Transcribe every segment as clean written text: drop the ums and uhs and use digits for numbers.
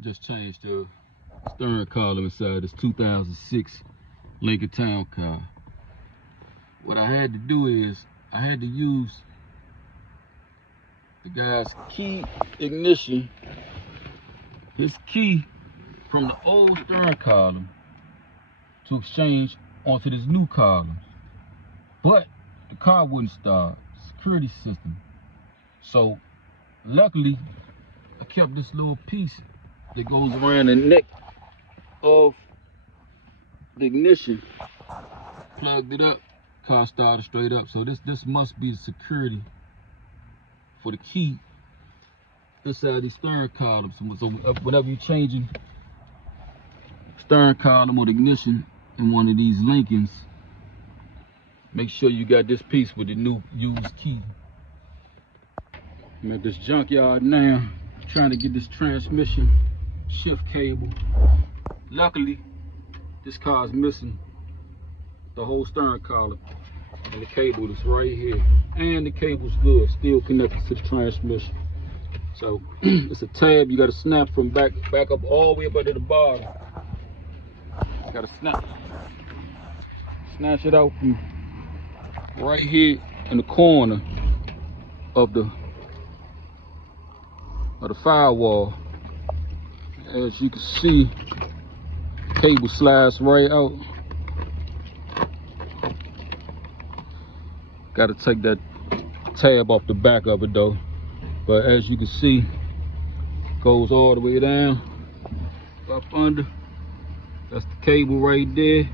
Just changed the stern column inside this 2006 Lincoln Town Car. What I had to do is I had to use the guy's key ignition, his key from the old stern column to exchange onto this new column. But the car wouldn't start, security system. So luckily I kept this little piece that goes around the neck of the ignition, plugged it up, car started straight up. So this must be the security for the key inside the stern column. So whenever you're changing stern column or the ignition in one of these Lincolns, make sure you got this piece with the new used key. I'm at this junkyard now, trying to get this transmission shift cable. Luckily, this car is missing the whole stern column, and the cable is right here. And the cable's good, still connected to the transmission. So it's a tab you gotta snap from back up all the way up to the bottom. Gotta snatch it out from right here in the corner of the firewall. As you can see, cable slides right out. Gotta take that tab off the back of it though. But as you can see, goes all the way down, up under. That's the cable right there,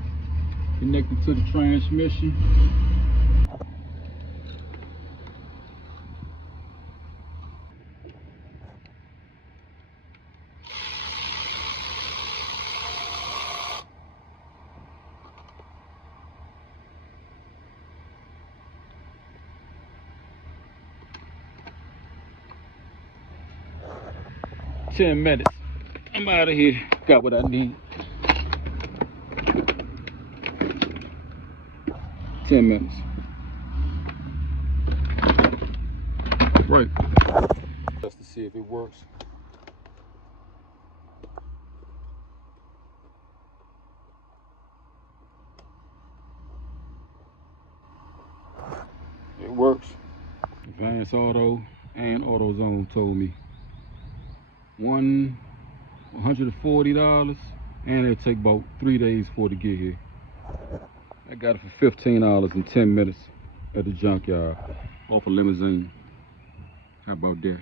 connected to the transmission. 10 minutes. I'm out of here. Got what I need. 10 minutes. Right. Just to see if it works. It works. Advance Auto and AutoZone told me $140, and it'll take about 3 days for it to get here. I got it for $15 in 10 minutes at the junkyard off a limousine. How about that?